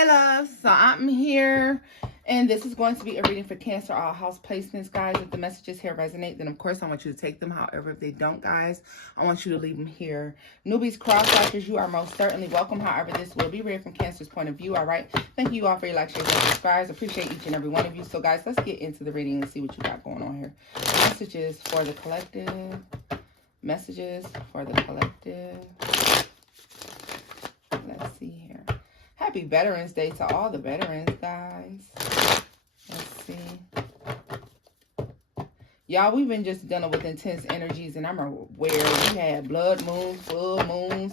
Hey loves, so I'm here and this is going to be a reading for Cancer, all house placements, guys. If the messages here resonate, then of course I want you to take them. However, if they don't, guys, I want you to leave them here. Newbies, crosswalkers, you are most certainly welcome. However, this will be read from Cancer's point of view. All right, thank you all for your likes, shares, and subscribes. Appreciate each and every one of you. So guys, let's get into the reading and see what you got going on here. Messages for the collective. Messages for the collective. Let's see here. Happy Veterans Day to all the veterans, guys. Let's see. Y'all, we've been just dealing with intense energies, and I'm aware we had blood moons, full moons,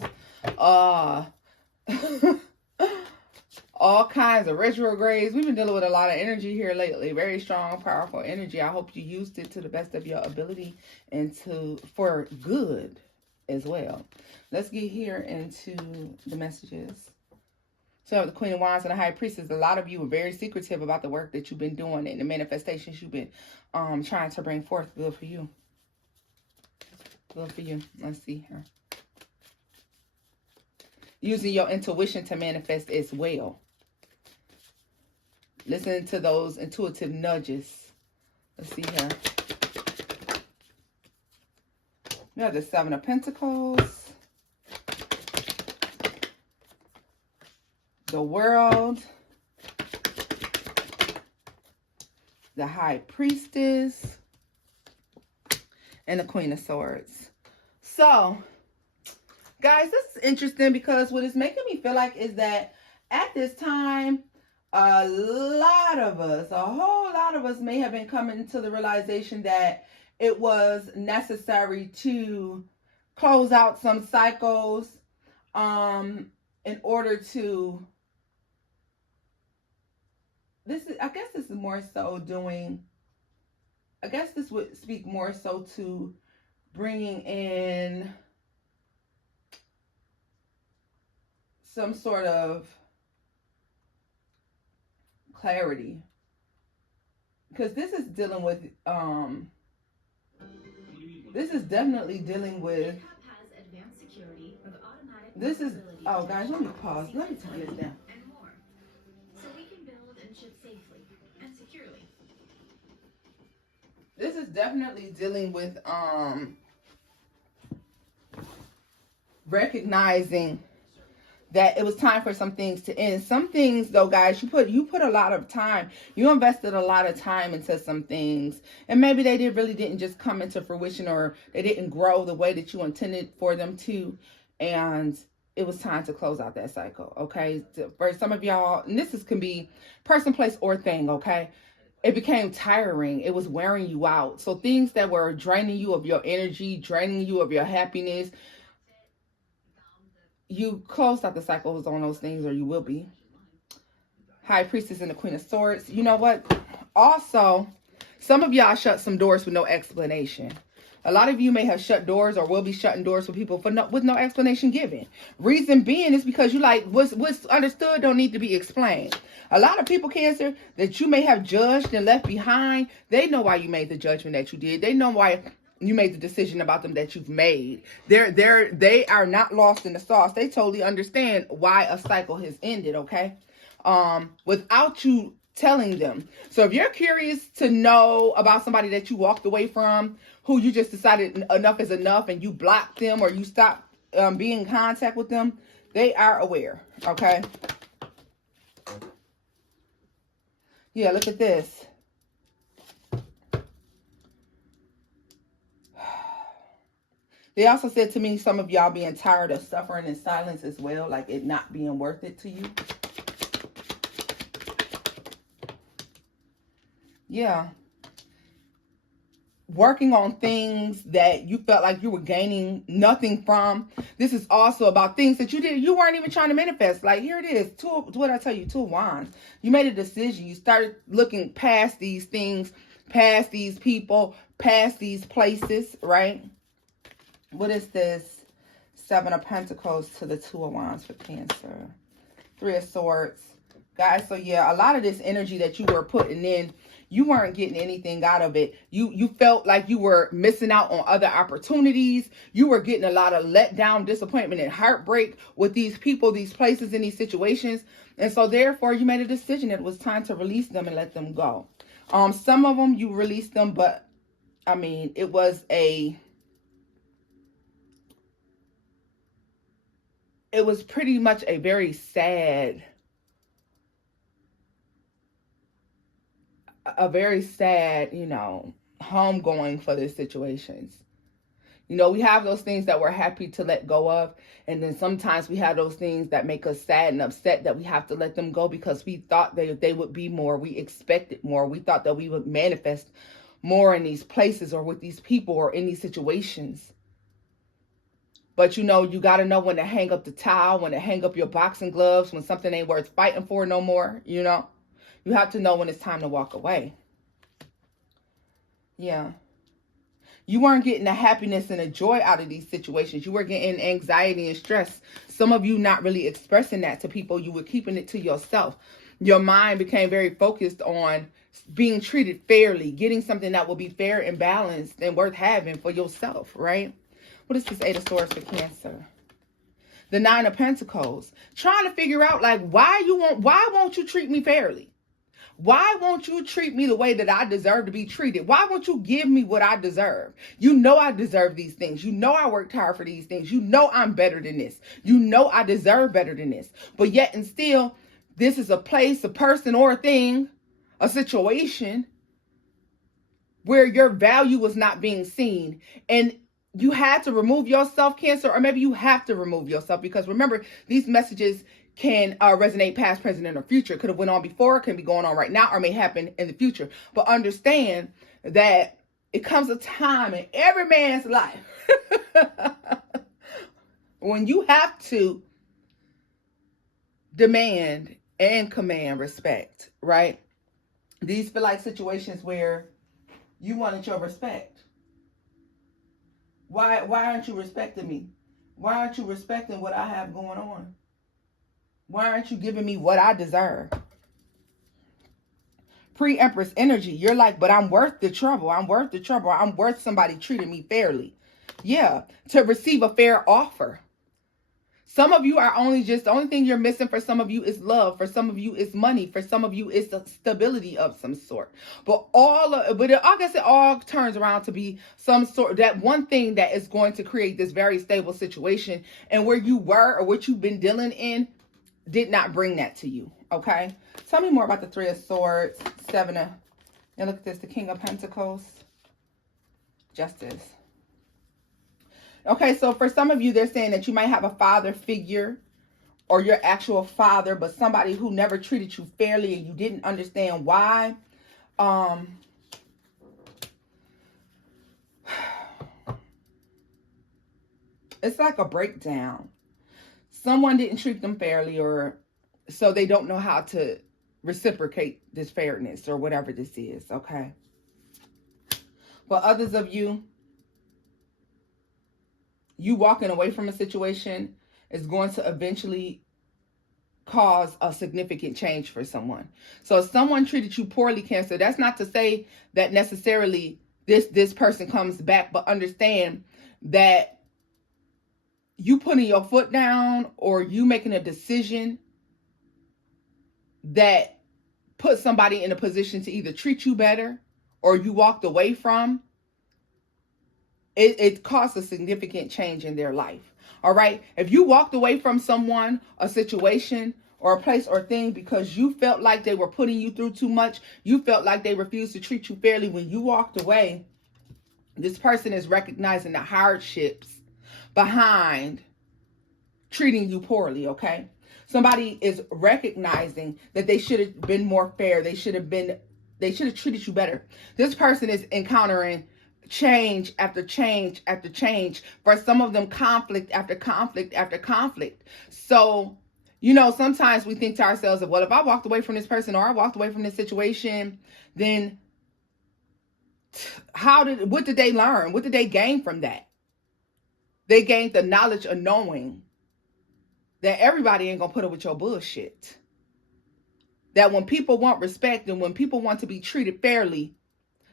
all kinds of retrogrades. We've been dealing with a lot of energy here lately. Very strong, powerful energy. I hope you used it to the best of your ability and for good as well. Let's get here into the messages. So the Queen of Wands and the High Priestess, a lot of you are very secretive about the work that you've been doing and the manifestations you've been trying to bring forth. Good for you. Good for you. Let's see here. Using your intuition to manifest as well. Listen to those intuitive nudges. Let's see here. We have the Seven of Pentacles. The World, the High Priestess, and the Queen of Swords. So, guys, this is interesting because what it's making me feel like is that at this time, a whole lot of us may have been coming to the realization that it was necessary to close out some cycles in order to I guess this would speak more so to bringing in some sort of clarity, because this is dealing with oh guys, let me pause, let me turn this down. This is definitely dealing with recognizing that it was time for some things to end. Some things, though, guys, you put a lot of time. You invested a lot of time into some things, and maybe they didn't just come into fruition, or they didn't grow the way that you intended for them to, and it was time to close out that cycle. Okay, for some of y'all, and can be person, place, or thing. Okay. It became tiring. It was wearing you out. So things that were draining you of your energy, draining you of your happiness, you closed out the cycles on those things, or you will be. High Priestess and the Queen of Swords. You know what? Also, some of y'all shut some doors with no explanation. A lot of you may have shut doors or will be shutting doors for people with no explanation given. Reason being is because you like what's understood don't need to be explained. A lot of people, Cancer, that you may have judged and left behind, they know why you made the judgment that you did. They know why you made the decision about them that you've made. They are not lost in the sauce. They totally understand why a cycle has ended, okay? Without you telling them. So if you're curious to know about somebody that you walked away from, who you just decided enough is enough and you blocked them, or you stopped being in contact with them, they are aware, okay? Yeah, look at this. They also said to me, some of y'all being tired of suffering in silence as well, like it not being worth it to you. Yeah. Working on things that you felt like you were gaining nothing from. This is also about things that you weren't even trying to manifest. Like here it is, what I tell you, Two of Wands. You made a decision. You started looking past these things, past these people, past these places, right? What is this? Seven of Pentacles to the Two of Wands for Cancer. Three of Swords. guys. So yeah, a lot of this energy that you were putting in, you weren't getting anything out of it. You felt like you were missing out on other opportunities. You were getting a lot of letdown, disappointment, and heartbreak with these people, these places, and these situations. And so therefore you made a decision that it was time to release them and let them go. Some of them you released them, but I mean, it was pretty much a very sad, homegoing for these situations. We have those things that we're happy to let go of. And then sometimes we have those things that make us sad and upset that we have to let them go because we thought they would be more. We expected more. We thought that we would manifest more in these places or with these people or in these situations. But you got to know when to hang up the towel, when to hang up your boxing gloves, when something ain't worth fighting for no more. You have to know when it's time to walk away. Yeah. You weren't getting the happiness and the joy out of these situations. You were getting anxiety and stress. Some of you not really expressing that to people. You were keeping it to yourself. Your mind became very focused on being treated fairly, getting something that will be fair and balanced and worth having for yourself, right? What is this Eight of Swords for Cancer? The Nine of Pentacles. Trying to figure out, why won't you treat me fairly? Why won't you treat me the way that I deserve to be treated? Why won't you give me what I deserve? I deserve these things. I worked hard for these things. I'm better than this. I deserve better than this. But yet and still, this is a place, a person, or a thing, a situation where your value was not being seen. And you had to remove yourself, Cancer, or maybe you have to remove yourself, because remember, these messages can resonate past, present, and or future. Could have went on before, can be going on right now, or may happen in the future. But understand that it comes a time in every man's life when you have to demand and command respect, right? These feel like situations where you wanted your respect. Why aren't you respecting me? Why aren't you respecting what I have going on? Why aren't you giving me what I deserve? Pre-Empress energy. You're like, but I'm worth the trouble. I'm worth the trouble. I'm worth somebody treating me fairly. Yeah, to receive a fair offer. Some of you are the only thing you're missing for some of you is love. For some of you is money. For some of you is stability of some sort. But I guess it all turns around to be some sort, that one thing that is going to create this very stable situation. And where you were or what you've been dealing in did not bring that to you, okay? Tell me more about the Three of Swords, and look at this, the King of Pentacles, Justice. Okay, so for some of you, they're saying that you might have a father figure or your actual father, but somebody who never treated you fairly and you didn't understand why. It's like a breakdown. Someone didn't treat them fairly, or so they don't know how to reciprocate this fairness or whatever this is, okay? But others of you walking away from a situation is going to eventually cause a significant change for someone. So if someone treated you poorly, Cancer, that's not to say that necessarily this person comes back, but understand that you putting your foot down or you making a decision that put somebody in a position to either treat you better or you walked away from, it caused a significant change in their life. All right. If you walked away from someone, a situation, or a place or thing because you felt like they were putting you through too much, you felt like they refused to treat you fairly, when you walked away, this person is recognizing the hardships behind treating you poorly, okay? Somebody is recognizing that they should have been more fair. They should have treated you better. This person is encountering change after change after change. For some of them, conflict after conflict after conflict. So, sometimes we think to ourselves, well, if I walked away from this person or I walked away from this situation, then what did they learn? What did they gain from that? They gained the knowledge of knowing that everybody ain't gonna put up with your bullshit. that when people want respect and when people want to be treated fairly,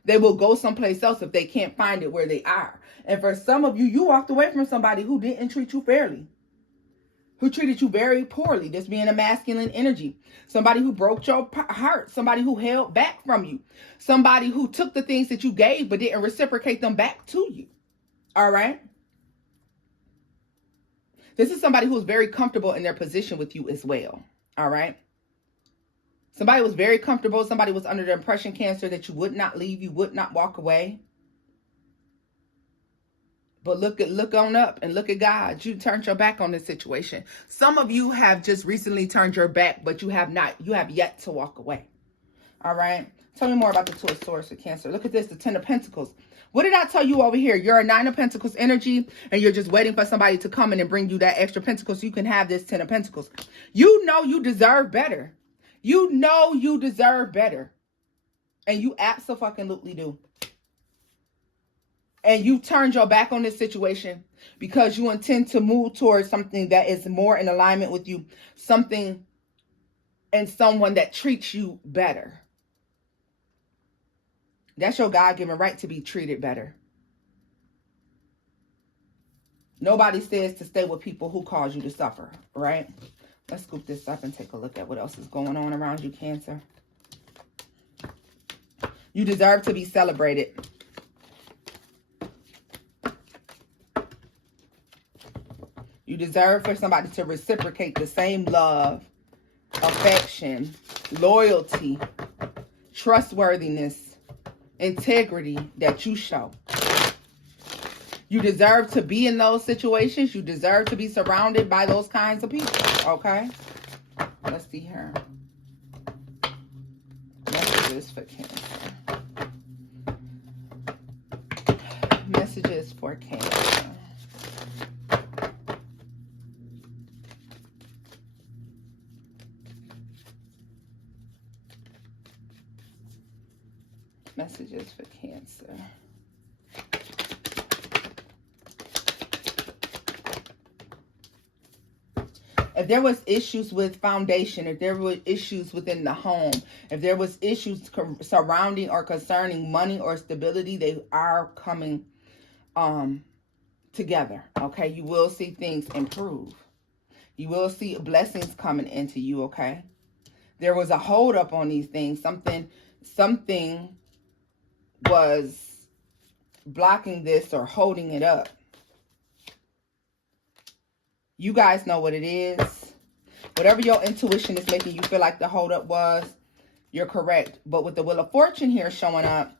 they will go someplace else if they can't find it where they are. And for some of you, you walked away from somebody who didn't treat you fairly, who treated you very poorly, this being a masculine energy. Somebody who broke your heart, somebody who held back from you, somebody who took the things that you gave but didn't reciprocate them back to you. All right? This is somebody who is very comfortable in their position with you as well. All right? Somebody was very comfortable. Somebody was under the impression, Cancer, that you would not leave, you would not walk away. But look on up and look at God. You turned your back on this situation. Some of you have just recently turned your back, but you have yet to walk away. All right. Tell me more about the Two of Swords for Cancer. Look at this, the Ten of Pentacles. What did I tell you over here? You're a Nine of Pentacles energy, and you're just waiting for somebody to come in and bring you that extra pentacle so you can have this Ten of Pentacles. You know you deserve better. You know you deserve better. And you absolutely do. And you turned your back on this situation because you intend to move towards something that is more in alignment with you. Something and someone that treats you better. That's your God-given right to be treated better. Nobody says to stay with people who cause you to suffer, right? Let's scoop this up and take a look at what else is going on around you, Cancer. You deserve to be celebrated. You deserve for somebody to reciprocate the same love, affection, loyalty, trustworthiness, integrity that you show. You deserve to be in those situations. You deserve to be surrounded by those kinds of people, okay? Let's see here. Messages for Cancer. Messages for Cancer. Messages for Cancer. If there was issues with foundation, if there were issues within the home, if there was issues surrounding or concerning money or stability, they are coming together, okay? You will see things improve. You will see blessings coming into you, okay? There was a hold up on these things. Something was blocking this or holding it up. You guys know what it is. Whatever your intuition is making you feel like the holdup was, you're correct. But with the Wheel of Fortune here showing up,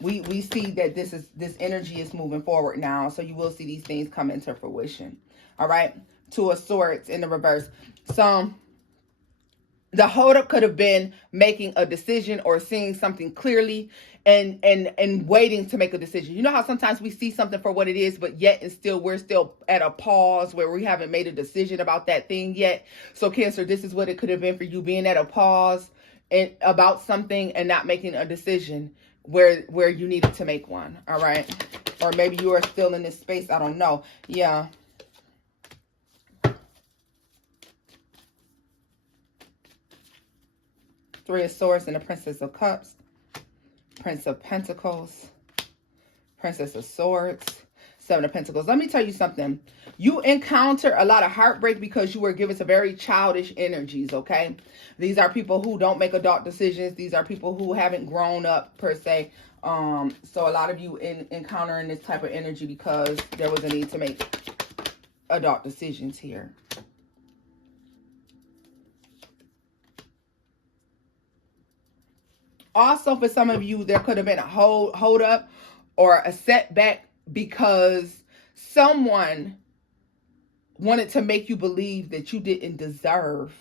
we see that this energy is moving forward now. So you will see these things come into fruition. All right. Two of Swords in the reverse. So the holdup could have been making a decision or seeing something clearly and waiting to make a decision. You know how sometimes we see something for what it is, but yet and still we're still at a pause where we haven't made a decision about that thing yet. So Cancer, this is what it could have been for you, being at a pause and about something and not making a decision where you needed to make one. All right. Or maybe you are still in this space. I don't know. Yeah. Three of Swords and the Princess of Cups. Prince of Pentacles. Princess of Swords. Seven of Pentacles. Let me tell you something. You encounter a lot of heartbreak because you were given some very childish energies, okay? These are people who don't make adult decisions. These are people who haven't grown up, per se. So a lot of you encountering this type of energy because there was a need to make adult decisions here. Also, for some of you, there could have been a hold up or a setback because someone wanted to make you believe that you didn't deserve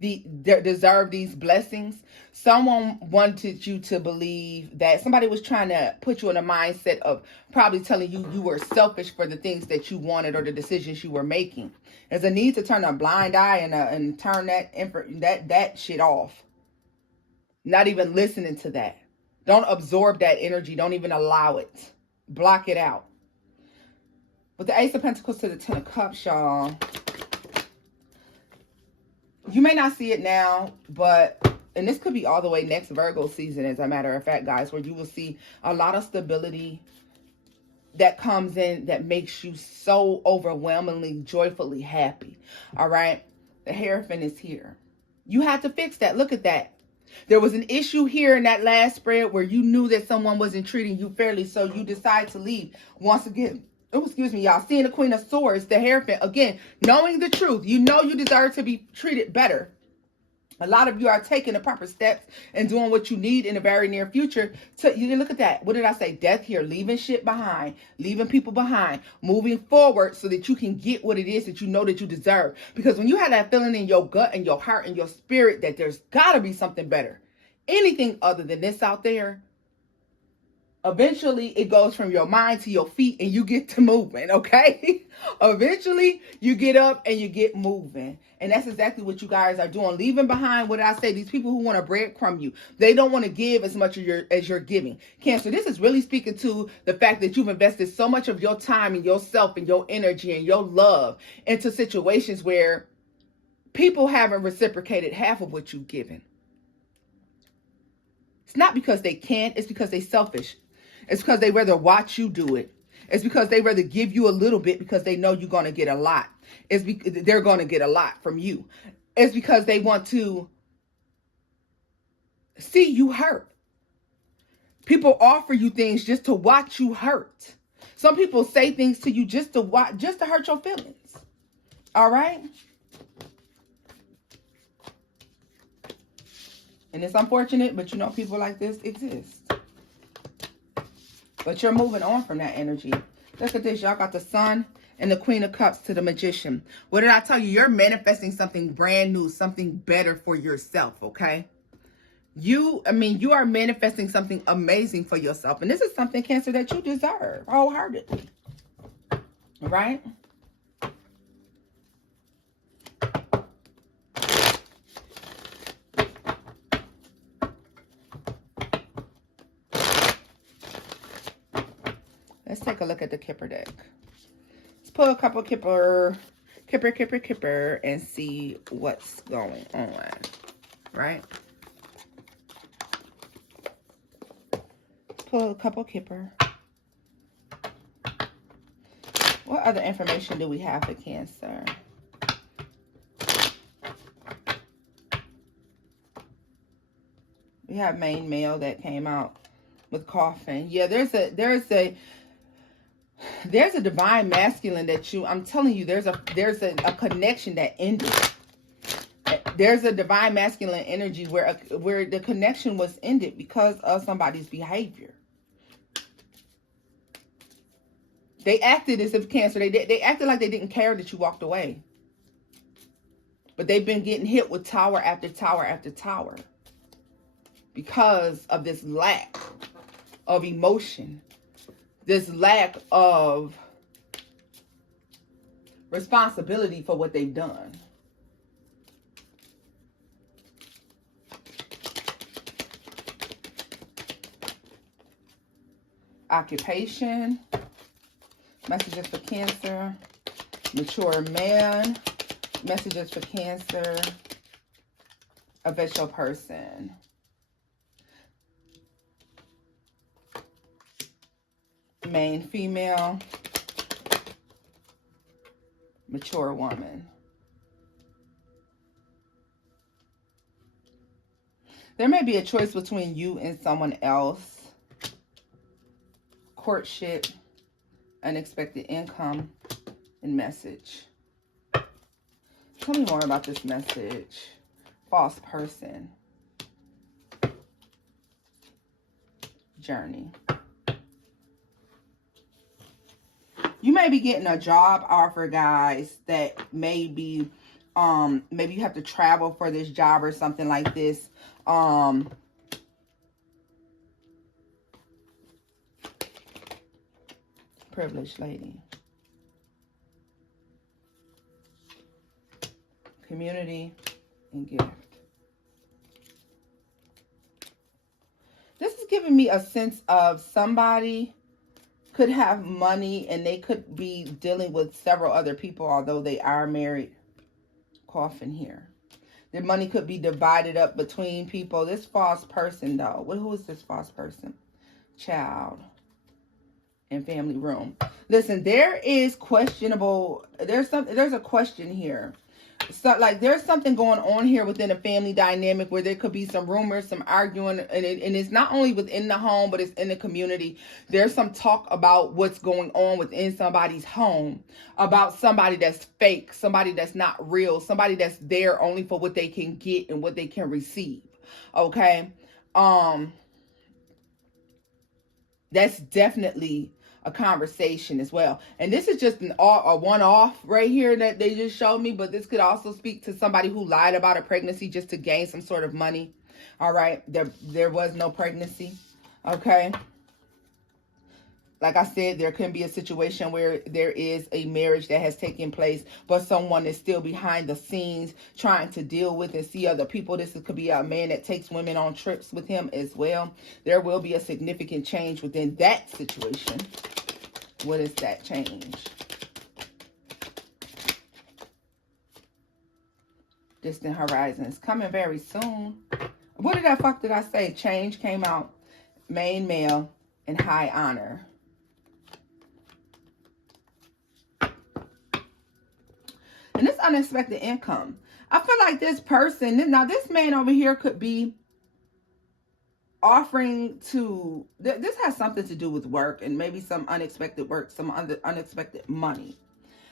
these blessings. Someone wanted you to believe that somebody was trying to put you in a mindset of probably telling you you were selfish for the things that you wanted or the decisions you were making. There's a need to turn a blind eye and turn that shit off. Not even listening to that. Don't absorb that energy. Don't even allow it. Block it out. With the Ace of Pentacles to the Ten of Cups, y'all. You may not see it now, but, and this could be all the way next Virgo season, as a matter of fact, guys, where you will see a lot of stability that comes in that makes you so overwhelmingly, joyfully happy. All right. The Hierophant is here. You had to fix that. Look at that. There was an issue here in that last spread where you knew that someone wasn't treating you fairly, so you decide to leave. Once again, oh, excuse me, y'all. Seeing the Queen of Swords, the Hierophant, again, knowing the truth. You know you deserve to be treated better. A lot of you are taking the proper steps and doing what you need in the very near future. You look at that. What did I say? Death here. Leaving shit behind. Leaving people behind. Moving forward so that you can get what it is that you know that you deserve. Because when you have that feeling in your gut and your heart and your spirit that there's got to be something better, anything other than this out there, eventually it goes from your mind to your feet and you get to moving, okay? Eventually you get up and you get moving. And that's exactly what you guys are doing. Leaving behind, what did I say? These people who want to breadcrumb you. They don't want to give as much as you're giving. Cancer, this is really speaking to the fact that you've invested so much of your time and yourself and your energy and your love into situations where people haven't reciprocated half of what you've given. It's not because they can't. It's because they're selfish. It's because they rather watch you do it. It's because they rather give you a little bit because they know you're going to get a lot. They're going to get a lot from you. It's because they want to see you hurt. People offer you things just to watch you hurt. Some people say things to you just to hurt your feelings. All right? And it's unfortunate, but you know people like this exist. But you're moving on from that energy. Look at this. Y'all got the Sun and the Queen of Cups to the Magician. What did I tell you? You're manifesting something brand new, something better for yourself, okay? You are manifesting something amazing for yourself. And this is something, Cancer, that you deserve wholeheartedly. Right? Let's take a look at the Kipper deck. Let's pull a couple Kipper, and see what's going on. Right? Pull a couple Kipper. What other information do we have for Cancer? We have main male that came out with Coffin. Yeah, there's a divine masculine that I'm telling you, there's a connection that ended. There's a divine masculine energy where the connection was ended because of somebody's behavior. They acted as if, Cancer, they acted like they didn't care that you walked away. But they've been getting hit with tower after tower after tower because of this lack of emotion. This lack of responsibility for what they've done. Occupation. Messages for Cancer. Mature man. Messages for Cancer. A visual person. Main female. Mature woman. There may be a choice between you and someone else. Courtship. Unexpected income. And message. Tell me more about this message. False person. Journey. You may be getting a job offer, guys, that may be, maybe you have to travel for this job or something like this. Privileged lady. Community and gift. This is giving me a sense of somebody could have money and they could be dealing with several other people, although they are married. Coffin here. The money could be divided up between people. This false person, though. Who is this false person? Child. And family room. Listen, there is questionable. There's a question here. So, like, there's something going on here within a family dynamic where there could be some rumors, some arguing, and it's not only within the home, but it's in the community. There's some talk about what's going on within somebody's home, about somebody that's fake, somebody that's not real, somebody that's there only for what they can get and what they can receive. Okay, that's definitely a conversation as well. And this is just a one-off right here that they just showed me, but this could also speak to somebody who lied about a pregnancy just to gain some sort of money. All right, there was no pregnancy. Okay, like I said, there can be a situation where there is a marriage that has taken place, but someone is still behind the scenes trying to deal with and see other people. This could be a man that takes women on trips with him as well. There will be a significant change within that situation. What is that change? Distant horizons. Coming very soon. What the fuck did I say? Change came out. Main male and high honor. And this unexpected income. I feel like this person, now this man over here could be offering to, this has something to do with work and maybe some unexpected work, some unexpected money.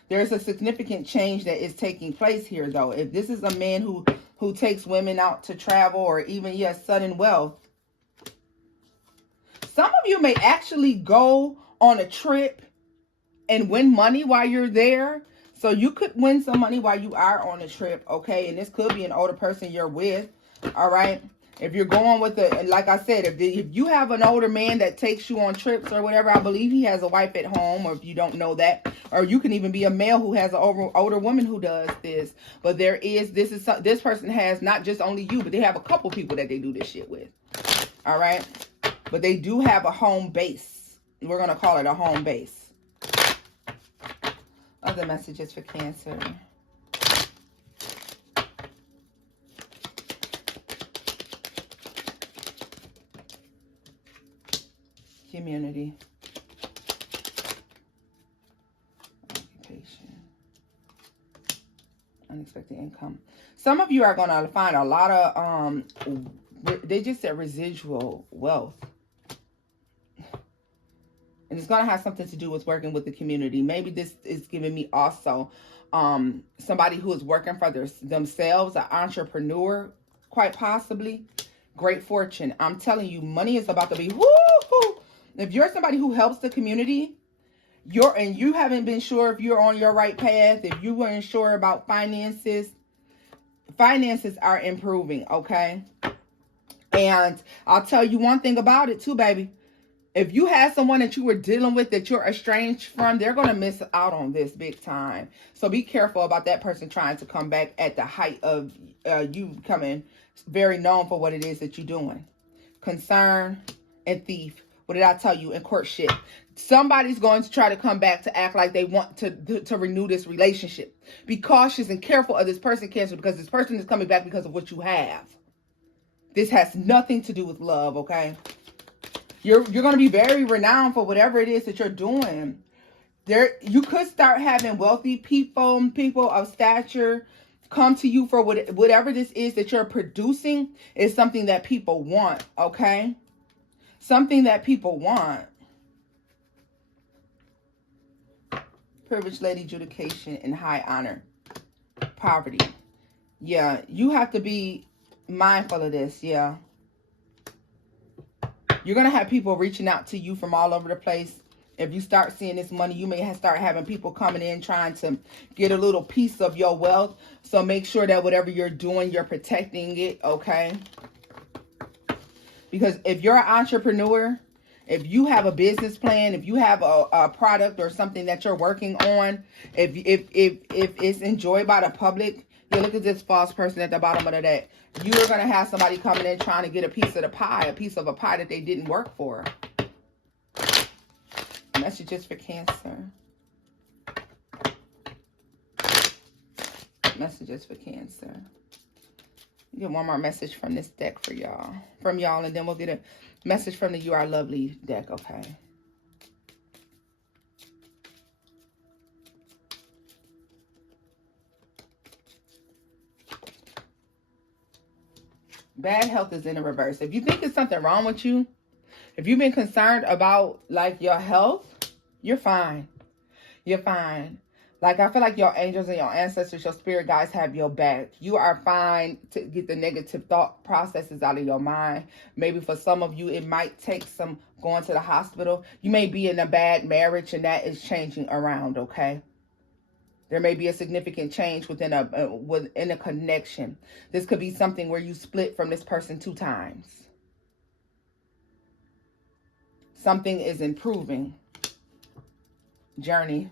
There's a significant change that is taking place here, though. If this is a man who takes women out to travel or even, yes, sudden wealth, some of you may actually go on a trip and win money while you're there. So you could win some money while you are on a trip, okay? And this could be an older person you're with, all right? If you're going with like I said, if you have an older man that takes you on trips or whatever, I believe he has a wife at home, or if you don't know that, or you can even be a male who has an older woman who does this. But this person has not just only you, but they have a couple people that they do this shit with, all right? But they do have a home base. We're going to call it a home base. Other messages for Cancer. Community. Occupation. Unexpected income. Some of you are going to find a lot of, they just said residual wealth. And it's going to have something to do with working with the community. Maybe this is giving me also somebody who is working for themselves, an entrepreneur, quite possibly. Great fortune. I'm telling you, money is about to be woo-hoo. If you're somebody who helps the community, and you haven't been sure if you're on your right path, if you weren't sure about finances are improving, okay? And I'll tell you one thing about it too, baby. If you had someone that you were dealing with that you're estranged from, they're going to miss out on this big time. So be careful about that person trying to come back at the height of you becoming very known for what it is that you're doing. Concern and thief. What did I tell you? And courtship. Somebody's going to try to come back to act like they want to renew this relationship. Be cautious and careful of this person, Cancer, because this person is coming back because of what you have. This has nothing to do with love, okay? You're going to be very renowned for whatever it is that you're doing. You could start having wealthy people of stature come to you for whatever this is that you're producing is something that people want, okay? Something that people want. Privileged lady, adjudication, and high honor. Poverty. Yeah, you have to be mindful of this, yeah. You're going to have people reaching out to you from all over the place. If you start seeing this money, you may start having people coming in trying to get a little piece of your wealth. So make sure that whatever you're doing, you're protecting it, okay? Because if you're an entrepreneur, if you have a business plan, if you have a product or something that you're working on, if it's enjoyed by the public, you look at this false person at the bottom of the deck. You're going to have somebody coming in trying to get a piece of the pie, a piece of a pie that they didn't work for. Messages for Cancer. Messages for Cancer. Get one more message from this deck for y'all. From y'all, and then we'll get a message from the You Are Lovely deck, okay? Bad health is in the reverse. If you think there's something wrong with you, if you've been concerned about, like, your health, you're fine. You're fine. Like, I feel like your angels and your ancestors, your spirit guides have your back. You are fine to get the negative thought processes out of your mind. Maybe for some of you, it might take some going to the hospital. You may be in a bad marriage, and that is changing around, okay? There may be a significant change within a connection. This could be something where you split from this person 2 times. Something is improving. Journey.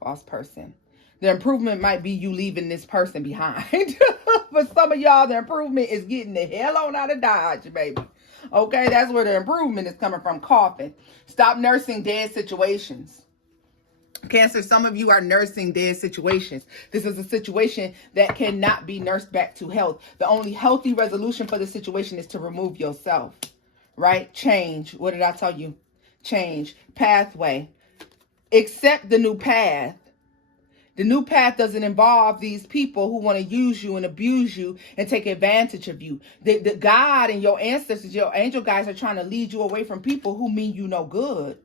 False person. The improvement might be you leaving this person behind. For some of y'all, the improvement is getting the hell on out of Dodge, baby. Okay, that's where the improvement is coming from. Coughing. Stop nursing dead situations. Cancer, some of you are nursing dead situations. This is a situation that cannot be nursed back to health. The only healthy resolution for the situation is to remove yourself. Right? Change. What did I tell you? Change. Pathway. Accept the new path. The new path doesn't involve these people who want to use you and abuse you and take advantage of you. The God and your ancestors, your angel guides are trying to lead you away from people who mean you no good.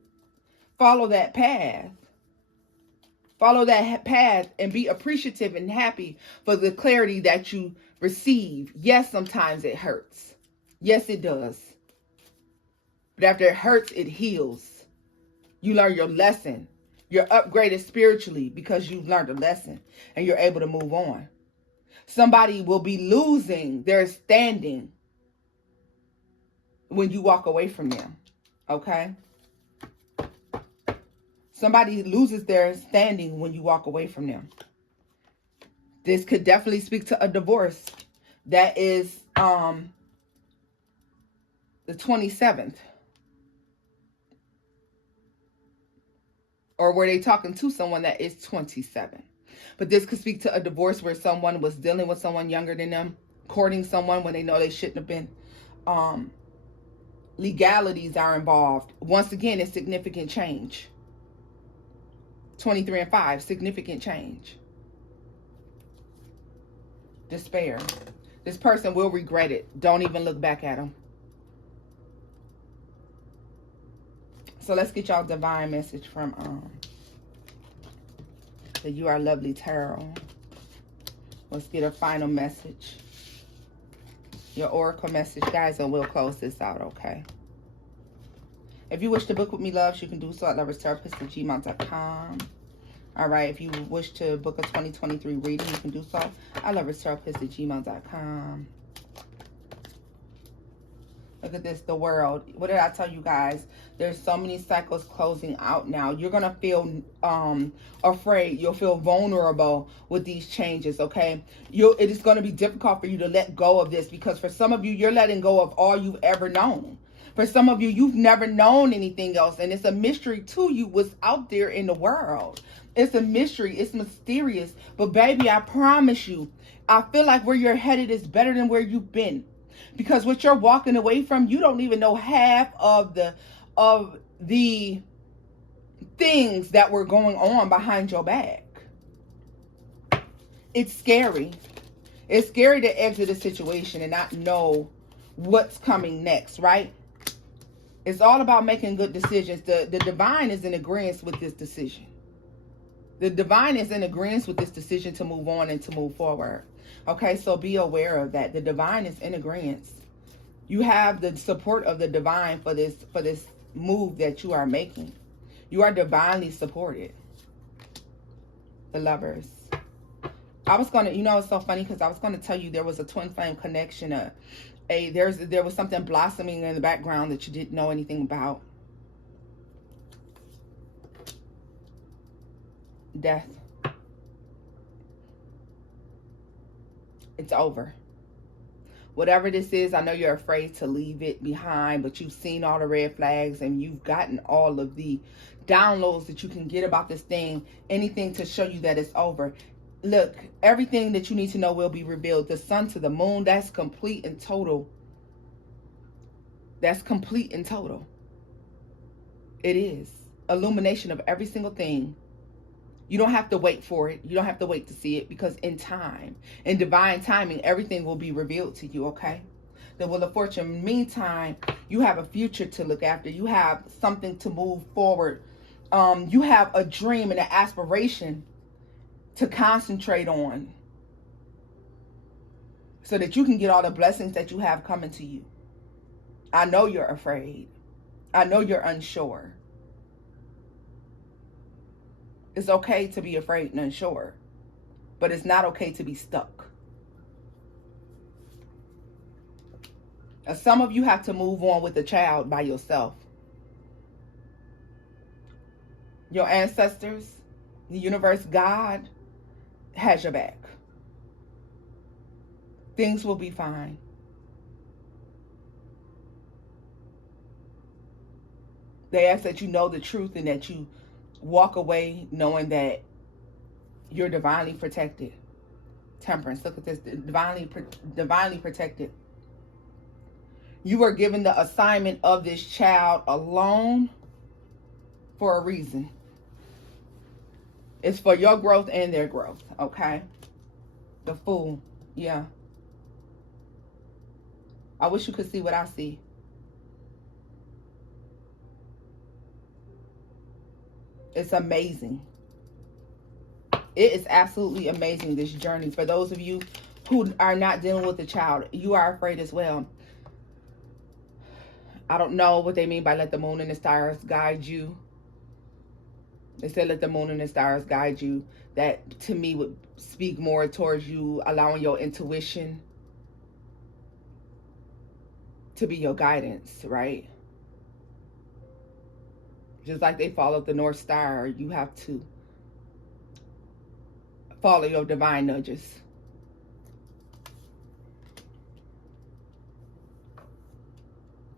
Follow that path. Follow that path and be appreciative and happy for the clarity that you receive. Yes, sometimes it hurts. Yes, it does. But after it hurts, it heals. You learn your lesson. You're upgraded spiritually because you've learned a lesson and you're able to move on. Somebody will be losing their standing when you walk away from them. Okay? Somebody loses their standing when you walk away from them. This could definitely speak to a divorce. That is the 27th. Or were they talking to someone that is 27? But this could speak to a divorce where someone was dealing with someone younger than them, courting someone when they know they shouldn't have been. Legalities are involved. Once again, it's significant change. 23 and 5, significant change. Despair. This person will regret it. Don't even look back at them. So let's get y'all divine message from the You Are Lovely Tarot. Let's get a final message. Your oracle message, guys, and we'll close this out, okay? If you wish to book with me, loves, you can do so at loverstherapist@gmail.com. All right, if you wish to book a 2023 reading, you can do so at loverstherapist@gmail.com. Look at this, the world. What did I tell you guys? There's so many cycles closing out now. You're going to feel afraid. You'll feel vulnerable with these changes, okay? It is going to be difficult for you to let go of this because for some of you, you're letting go of all you've ever known. For some of you, you've never known anything else, and it's a mystery to you what's out there in the world. It's a mystery. It's mysterious. But baby, I promise you, I feel like where you're headed is better than where you've been. Because what you're walking away from, you don't even know half of the things that were going on behind your back. It's scary. It's scary to exit a situation and not know what's coming next, right? It's all about making good decisions. The divine is in agreement with this decision. The divine is in agreement with this decision to move on and to move forward. Okay, so be aware of that. The divine is in agreement. You have the support of the divine for this move that you are making. You are divinely supported. The Lovers. I was gonna, it's so funny because I was gonna tell you there was a twin flame connection. There was something blossoming in the background that you didn't know anything about. Death. It's over. Whatever this is, I know you're afraid to leave it behind, but you've seen all the red flags and you've gotten all of the downloads that you can get about this thing. Anything to show you that it's over. Look, everything that you need to know will be revealed. The sun to the moon, that's complete and total. That's complete and total. It is. Illumination of every single thing. You don't have to wait for it. You don't have to wait to see it, because in time, in divine timing, everything will be revealed to you, okay? The Wheel of Fortune. Meantime, you have a future to look after. You have something to move forward. You have a dream and an aspiration to concentrate on, so that you can get all the blessings that you have coming to you. I know you're afraid. I know you're unsure. It's okay to be afraid and unsure, but it's not okay to be stuck. Some of you have to move on with a child by yourself. Your ancestors, the universe, God has your back. Things will be fine. They ask that you know the truth and that you walk away knowing that you're divinely protected. Temperance. Look at this. Divinely protected. You are given the assignment of this child alone for a reason. It's for your growth and their growth. Okay? The Fool. Yeah. I wish you could see what I see. It's amazing. It is absolutely amazing, this journey. For those of you who are not dealing with a child, you are afraid as well. I don't know what they mean by let the moon and the stars guide you. They said let the moon and the stars guide you. That to me would speak more towards you allowing your intuition to be your guidance, right? Just like they followed the North Star, you have to follow your divine nudges.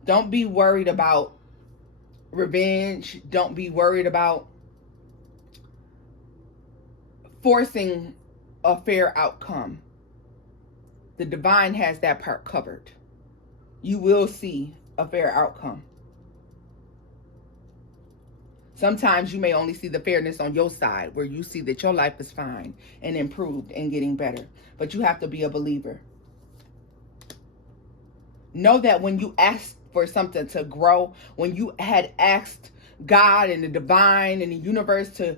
Don't be worried about revenge. Don't be worried about forcing a fair outcome. The divine has that part covered. You will see a fair outcome. Sometimes you may only see the fairness on your side, where you see that your life is fine and improved and getting better. But you have to be a believer. Know that when you asked for something to grow, when you had asked God and the divine and the universe to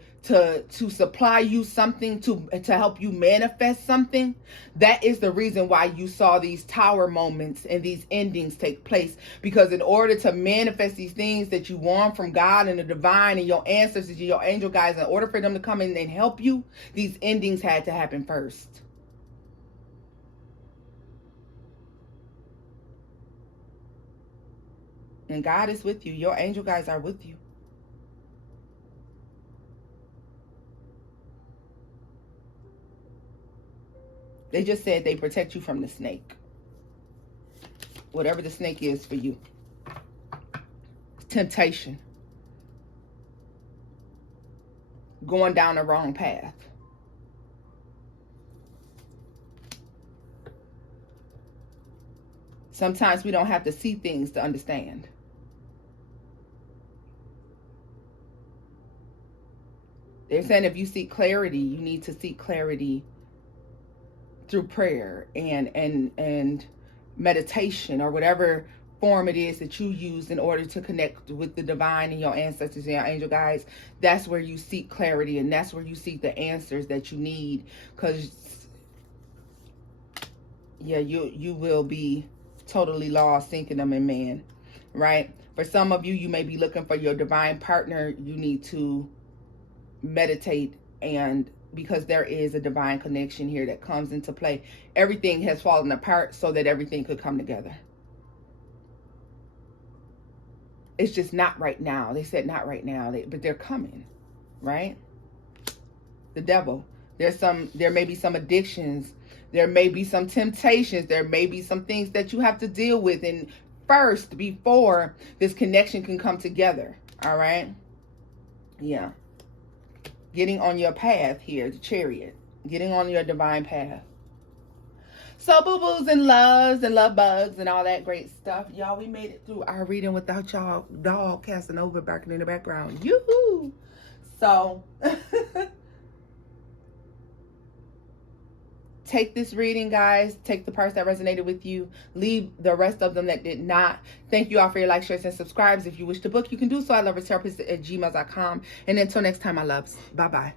supply you something, to help you manifest something, that is the reason why you saw these tower moments and these endings take place. Because in order to manifest these things that you want from God and the divine and your ancestors and your angel guides, in order for them to come in and help you, these endings had to happen first. And God is with you. Your angel guides are with you. They just said they protect you from the snake. Whatever the snake is for you. Temptation. Going down the wrong path. Sometimes we don't have to see things to understand. They're saying if you seek clarity, you need to seek clarity through prayer and meditation, or whatever form it is that you use in order to connect with the divine and your ancestors and your angel guides. That's where you seek clarity, and that's where you seek the answers that you need. Because yeah, you will be totally lost thinking them in man, right? For some of you, you may be looking for your divine partner. You need to meditate, and because there is a divine connection here that comes into play. Everything has fallen apart so that everything could come together. It's just not right now. They said not right now, but they're coming, right? The devil. There may be some addictions. There may be some temptations. There may be some things that you have to deal with and first before this connection can come together. All right? Yeah. Getting on your path here, the Chariot. Getting on your divine path. So boo-boos and loves and love bugs and all that great stuff. Y'all, we made it through our reading without y'all dog casting over barking in the background. Yoo-hoo! So, take this reading, guys. Take the parts that resonated with you. Leave the rest of them that did not. Thank you all for your likes, shares, and subscribes. If you wish to book, you can do so. I love therapist at gmail.com. And until next time, my loves. Bye-bye.